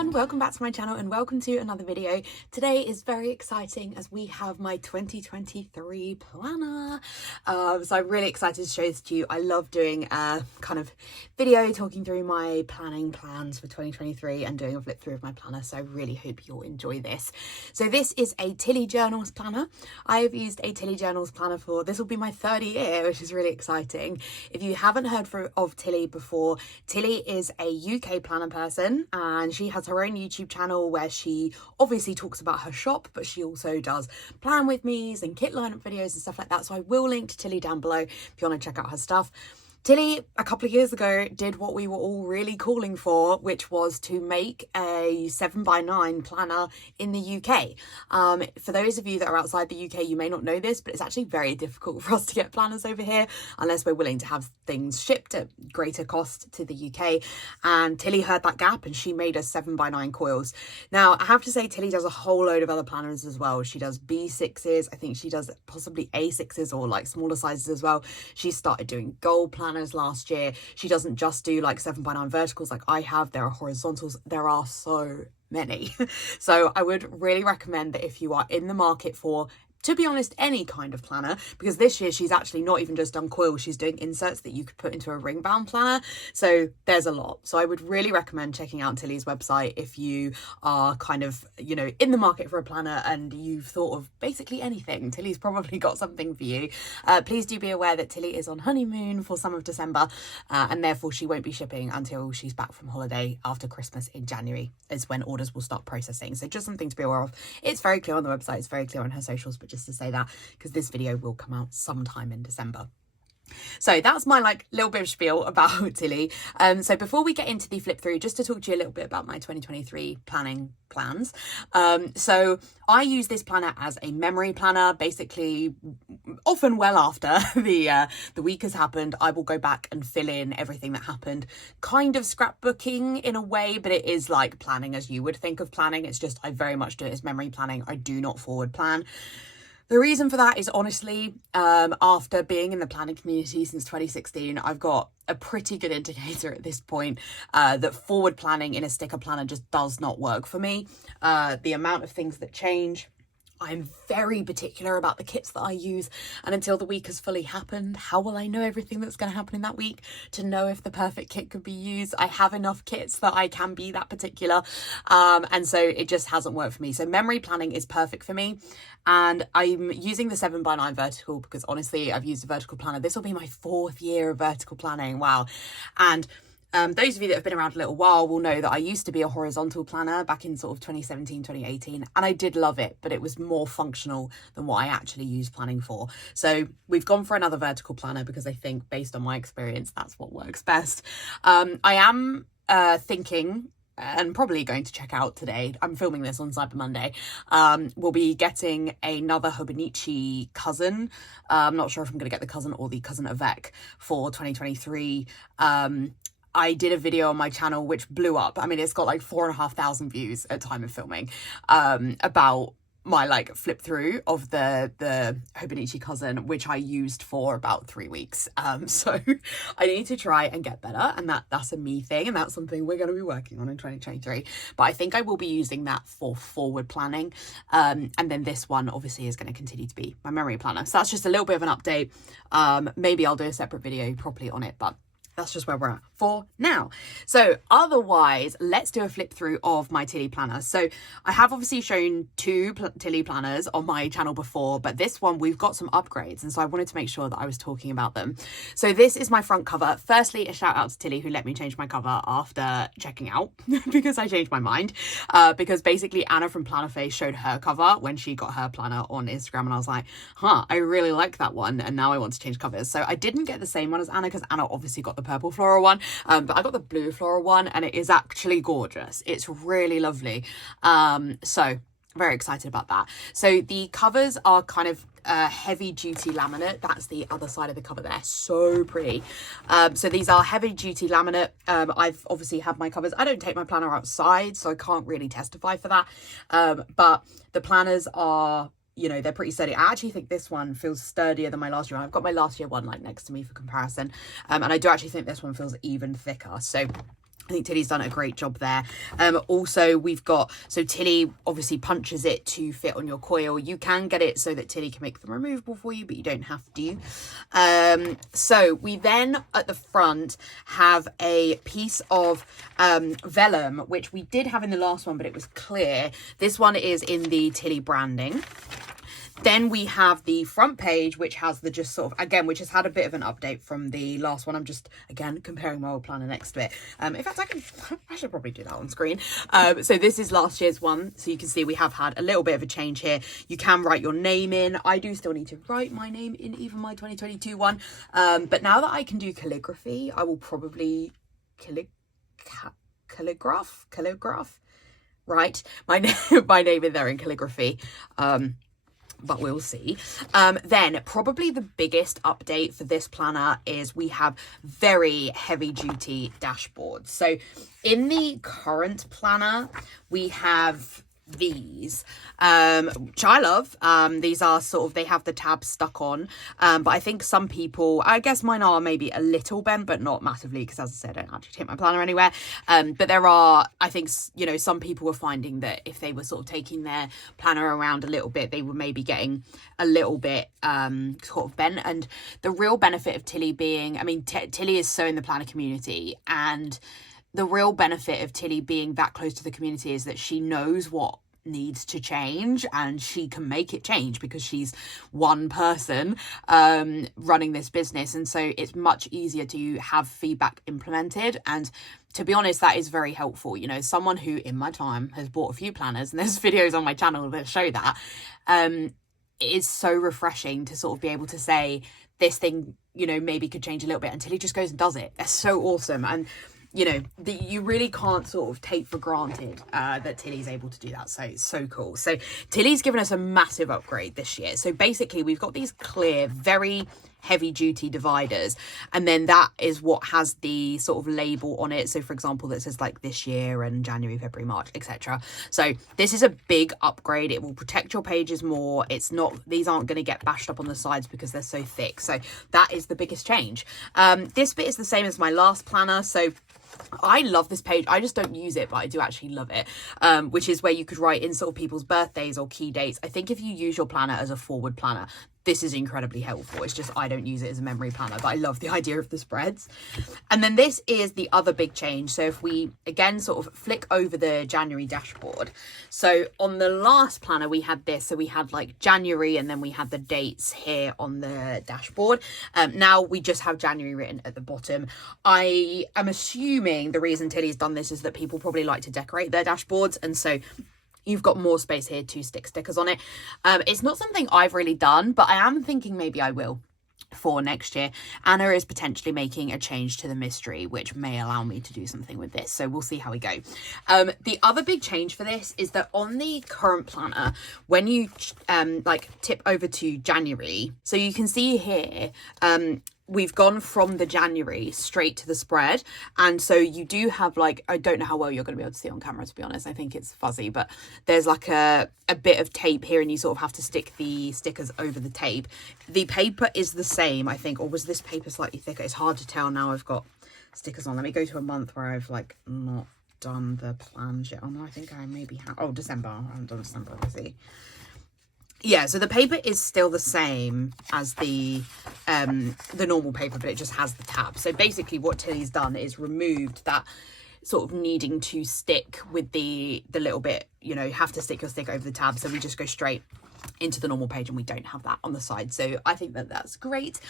everyone, welcome back to my channel and welcome to another video. Today is very exciting as we have my 2023 planner. So I'm really excited to show this to you. I love doing a kind of video talking through my planning plans for 2023 and doing a flip through of my planner, so I really hope you'll enjoy this. So this is a TillyJournals planner. I have used a TillyJournals planner for, this will be my third year, which is really exciting. If you haven't heard of Tilly before, Tilly is a UK planner person and she has her own YouTube channel where she obviously talks about her shop, but she also does plan with me's and kit lineup videos and stuff like that. So I will link to Tilly down below if you want to check out her stuff. Tilly, a couple of years ago, did what we were all really calling for, which was to make a 7x9 planner in the UK. For those of you that are outside the UK, you may not know this, but it's actually very difficult for us to get planners over here unless we're willing to have things shipped at greater cost to the UK. And Tilly heard that gap and she made us 7x9 coils. Now, I have to say, Tilly does a whole load of other planners as well. She does B6s. I think she does possibly A6s or like smaller sizes as well. She started doing gold planners last year. She doesn't just do like 7x9 verticals like I have. There are horizontals. There are so many. So I would really recommend that if you are in the market for, to be honest, any kind of planner, because this year she's actually not even just done coils, she's doing inserts that you could put into a ring bound planner. So there's a lot. So I would really recommend checking out Tilly's website if you are kind of, you know, in the market for a planner and you've thought of basically anything. Tilly's probably got something for you. Please do be aware that Tilly is on honeymoon for some of December and therefore she won't be shipping until she's back from holiday after Christmas in January is when orders will start processing. So just something to be aware of. It's very clear on the website, it's very clear on her socials, but just to say that because this video will come out sometime in December. So that's my like little bit of spiel about Tilly. So before we get into the flip through, just to talk to you a little bit about my 2023 planning plans. So I use this planner as a memory planner. Basically, often well after the week has happened, I will go back and fill in everything that happened, kind of scrapbooking in a way, but it is like planning as you would think of planning. It's just I very much do it as memory planning. I do not forward plan. The reason for that is honestly, after being in the planning community since 2016, I've got a pretty good indicator at this point that forward planning in a sticker planner just does not work for me. The amount of things that change. I'm very particular about the kits that I use, and until the week has fully happened, how will I know everything that's going to happen in that week to know if the perfect kit could be used? I have enough kits that I can be that particular, and so it just hasn't worked for me. So memory planning is perfect for me, and I'm using the 7x9 vertical because honestly, I've used a vertical planner. This will be my 4th year of vertical planning. Wow. And those of you that have been around a little while will know that I used to be a horizontal planner back in sort of 2017, 2018, and I did love it, but it was more functional than what I actually use planning for. So we've gone for another vertical planner because I think based on my experience, that's what works best. I am thinking and probably going to check out today, I'm filming this on Cyber Monday, we'll be getting another Hobonichi cousin. I'm not sure if I'm going to get the cousin or the cousin avec for 2023. I did a video on my channel which blew up. I mean, it's got like 4,500 views at time of filming, about my like flip through of the Hobonichi cousin, which I used for about 3 weeks. So I need to try and get better, and that's a me thing, and that's something we're going to be working on in 2023. But I think I will be using that for forward planning, and then this one obviously is going to continue to be my memory planner. So that's just a little bit of an update. Maybe I'll do a separate video properly on it, but that's just where we're at for now. So otherwise, let's do a flip through of my Tilly planner. So I have obviously shown 2 Tilly planners on my channel before, but this one we've got some upgrades, and so I wanted to make sure that I was talking about them. So this is my front cover. Firstly, a shout out to Tilly who let me change my cover after checking out because I changed my mind, because basically Anna from Planner Face showed her cover when she got her planner on Instagram, and I was like, I really like that one, and now I want to change covers. So I didn't get the same one as Anna because Anna obviously got the purple floral one, but I got the blue floral one, and it is actually gorgeous. It's really lovely. So very excited about that. So the covers are kind of heavy duty laminate. That's the other side of the cover there. So pretty. So these are heavy duty laminate. I've obviously had my covers. I don't take my planner outside, so I can't really testify for that. But the planners are, you know, they're pretty sturdy. I actually think this one feels sturdier than my last year one. I've got my last year one like next to me for comparison. And I do actually think this one feels even thicker. So I think Tilly's done a great job there. Also, we've got, so Tilly obviously punches it to fit on your coil. You can get it so that Tilly can make them removable for you, but you don't have to. So we then at the front have a piece of vellum, which we did have in the last one, but it was clear. This one is in the Tilly branding. Then we have the front page, which has the just sort of, again, which has had a bit of an update from the last one. I'm just, again, comparing my old planner next to it. In fact, I should probably do that on screen. So this is last year's one. So you can see we have had a little bit of a change here. You can write your name in. I do still need to write my name in even my 2022 one. But now that I can do calligraphy, I will probably calligraph, right? My name in there in calligraphy. But we'll see. Then probably the biggest update for this planner is we have very heavy duty dashboards. So in the current planner, we have these, which I love. These are sort of, they have the tabs stuck on, but I think some people, I guess mine are maybe a little bent, but not massively, because as I said, I don't actually take my planner anywhere. But there are, I think, you know, some people were finding that if they were sort of taking their planner around a little bit, they were maybe getting a little bit sort of bent. And the real benefit of Tilly being, I mean, Tilly is so in the planner community, and the real benefit of Tilly being that close to the community is that she knows what needs to change, and she can make it change because she's one person running this business. And so it's much easier to have feedback implemented. And to be honest, that is very helpful. You know, someone who in my time has bought a few planners, and there's videos on my channel that show that, it is so refreshing to sort of be able to say this thing, you know, maybe could change a little bit, until he just goes and does it. That's so awesome. And you know, you really can't sort of take for granted that Tilly's able to do that. So it's so cool. So Tilly's given us a massive upgrade this year. So basically we've got these clear, very heavy duty dividers, and then that is what has the sort of label on it. So for example, that says like this year and January, February, March, etc. So this is a big upgrade. It will protect your pages more. It's not, these aren't going to get bashed up on the sides because they're so thick. So that is the biggest change. This bit is the same as my last planner. So I love this page. I just don't use it, but I do actually love it, which is where you could write in sort of people's birthdays or key dates. I think if you use your planner as a forward planner, this is incredibly helpful. It's just I don't use it as a memory planner, but I love the idea of the spreads. And then this is the other big change. So if we again sort of flick over the January dashboard, so on the last planner we had this, so we had like January and then we had the dates here on the dashboard. Now we just have January written at the bottom. I am assuming the reason Tilly's done this is that people probably like to decorate their dashboards, and so you've got more space here to stick stickers on it. It's not something I've really done, but I am thinking maybe I will for next year. Anna is potentially making a change to the mystery, which may allow me to do something with this. So we'll see how we go. The other big change for this is that on the current planner, when you like tip over to January, so you can see here, we've gone from the January straight to the spread. And so you do have like, I don't know how well you're going to be able to see on camera, to be honest. I think it's fuzzy, but there's like a bit of tape here, and you sort of have to stick the stickers over the tape. The paper is the same, I think, or was this paper slightly thicker? It's hard to tell now. I've got stickers on. Let me go to a month where I've like not done the plans yet. Oh no, I think I maybe have. Oh, December. I haven't done December, obviously. Yeah, so the paper is still the same as the normal paper, but it just has the tab. So basically what Tilly's done is removed that sort of needing to stick with the little bit, you know, you have to stick your stick over the tab. So we just go straight into the normal page, and we don't have that on the side. So I think that that's great.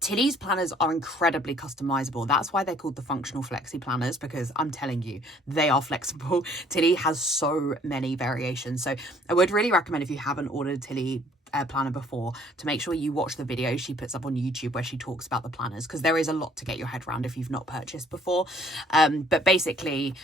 Tilly's planners are incredibly customizable. That's why they're called the functional flexi planners, because I'm telling you, they are flexible. Tilly has so many variations. So I would really recommend, if you haven't ordered a Tilly planner before, to make sure you watch the video she puts up on YouTube where she talks about the planners, because there is a lot to get your head around if you've not purchased before. But basically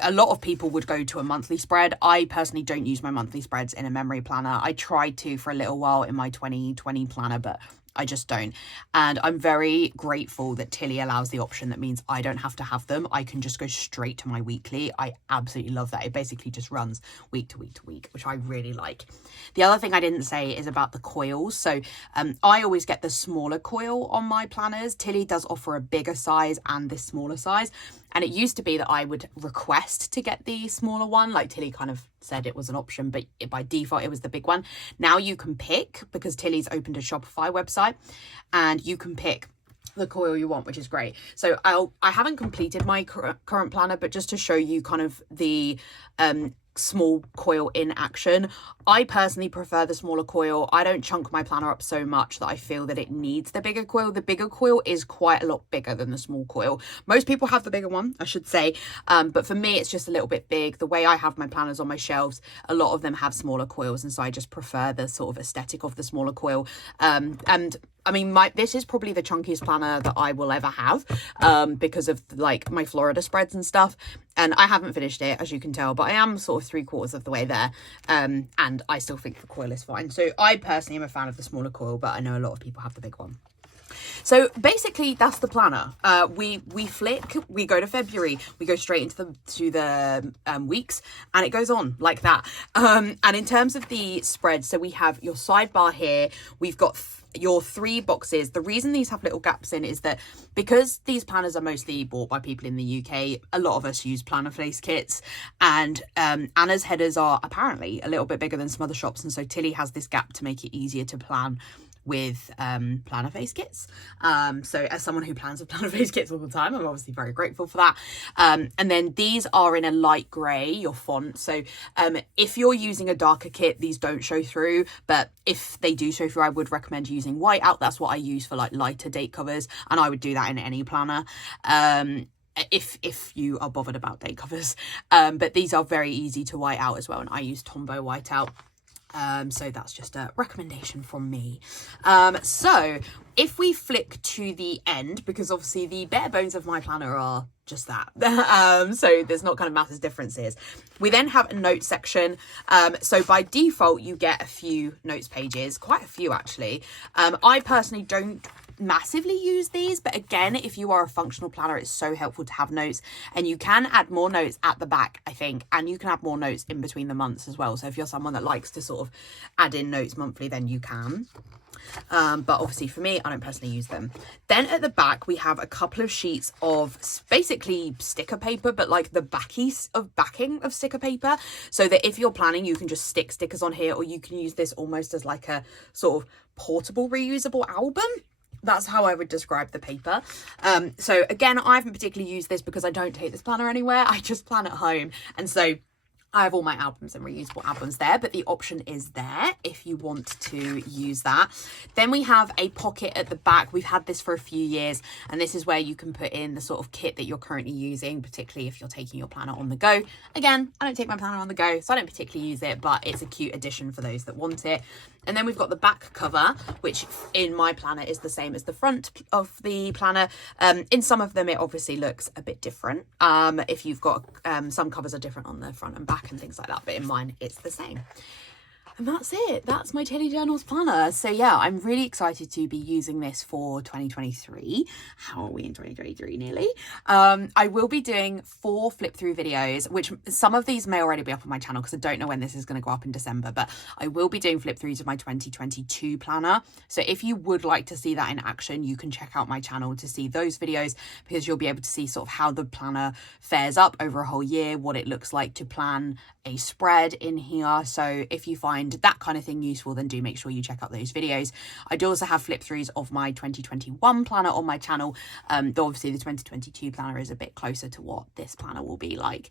a lot of people would go to a monthly spread. I personally don't use my monthly spreads in a memory planner. I tried to for a little while in my 2020 planner, but I just don't. And I'm very grateful that Tilly allows the option that means I don't have to have them. I can just go straight to my weekly. I absolutely love that. It basically just runs week to week to week, which I really like. The other thing I didn't say is about the coils. So I always get the smaller coil on my planners. Tilly does offer a bigger size and this smaller size. And it used to be that I would request to get the smaller one, like Tilly kind of said it was an option, but by default it was the big one. Now you can pick, because Tilly's opened a Shopify website, and you can pick the coil you want, which is great. So I haven't completed my current planner, but just to show you kind of the small coil in action, I personally prefer the smaller coil. I don't chunk my planner up so much that I feel that it needs the bigger coil. The bigger coil is quite a lot bigger than the small coil. Most people have the bigger one, I should say, but for me it's just a little bit big. The way I have my planners on my shelves, a lot of them have smaller coils, and so I just prefer the sort of aesthetic of the smaller coil. And I mean, this is probably the chunkiest planner that I will ever have, because of like my Florida spreads and stuff. And I haven't finished it, as you can tell, but I am sort of 3/4 of the way there. And I still think the coil is fine. So I personally am a fan of the smaller coil, but I know a lot of people have the big one. So basically that's the planner. We flick, we go to February, we go straight into the weeks, and it goes on like that. And in terms of the spread, so we have your sidebar here, we've got your 3 boxes. The reason these have little gaps in is that because these planners are mostly bought by people in the UK, a lot of us use planner face kits, and Anna's headers are apparently a little bit bigger than some other shops, and so Tilly has this gap to make it easier to plan with planner face kits. So as someone who plans with planner face kits all the time, I'm obviously very grateful for that. And then these are in a light grey, your font. So if you're using a darker kit, these don't show through, but if they do show through, I would recommend using white out. That's what I use for like lighter date covers, and I would do that in any planner. If you are bothered about date covers, but these are very easy to white out as well, and I use Tombow whiteout. So that's just a recommendation from me. So if we flick to the end, because obviously the bare bones of my planner are just that, so there's not kind of massive differences. We then have a notes section. So by default you get a few notes pages, quite a few actually. I personally don't massively use these, but again, if you are a functional planner, it's so helpful to have notes, and you can add more notes at the back, I think, and you can add more notes in between the months as well. So if you're someone that likes to sort of add in notes monthly, then you can. But obviously for me, I don't personally use them. Then at the back we have a couple of sheets of basically sticker paper, but like the backing of sticker paper, so that if you're planning you can just stick stickers on here, or you can use this almost as like a sort of portable reusable album. That's how I would describe the paper. So again, I haven't particularly used this because I don't take this planner anywhere. I just plan at home. And so I have all my albums and reusable albums there, but the option is there if you want to use that. Then we have a pocket at the back. We've had this for a few years, and this is where you can put in the sort of kit that you're currently using, particularly if you're taking your planner on the go. Again, I don't take my planner on the go, so I don't particularly use it, but it's a cute addition for those that want it. And then we've got the back cover, which in my planner is the same as the front of the planner. In some of them, it obviously looks a bit different. If you've got, some covers are different on the front and back and things like that, but in mine, it's the same. And that's it. That's my TillyJournals planner. So yeah, I'm really excited to be using this for 2023. How are we in 2023 nearly? I will be doing 4 flip through videos, which some of these may already be up on my channel because I don't know when this is going to go up in December, but I will be doing flip throughs of my 2022 planner. So if you would like to see that in action, you can check out my channel to see those videos, because you'll be able to see sort of how the planner fares up over a whole year, what it looks like to plan a spread in here. So if you find that kind of thing useful, then do make sure you check out those videos. I do also have flip throughs of my 2021 planner on my channel, though obviously the 2022 planner is a bit closer to what this planner will be like.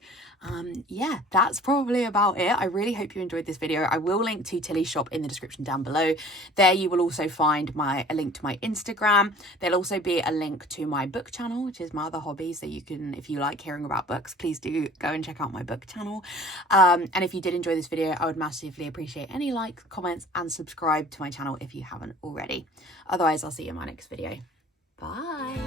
Yeah, that's probably about it. I really hope you enjoyed this video. I will link to Tilly's shop in the description down below. There you will also find a link to my Instagram. There'll also be a link to my book channel, which is my other hobby, so you can, if you like hearing about books, please do go and check out my book channel. And if you did enjoy this video, I would massively appreciate any likes, comments, and subscribe to my channel if you haven't already. Otherwise, I'll see you in my next video. Bye.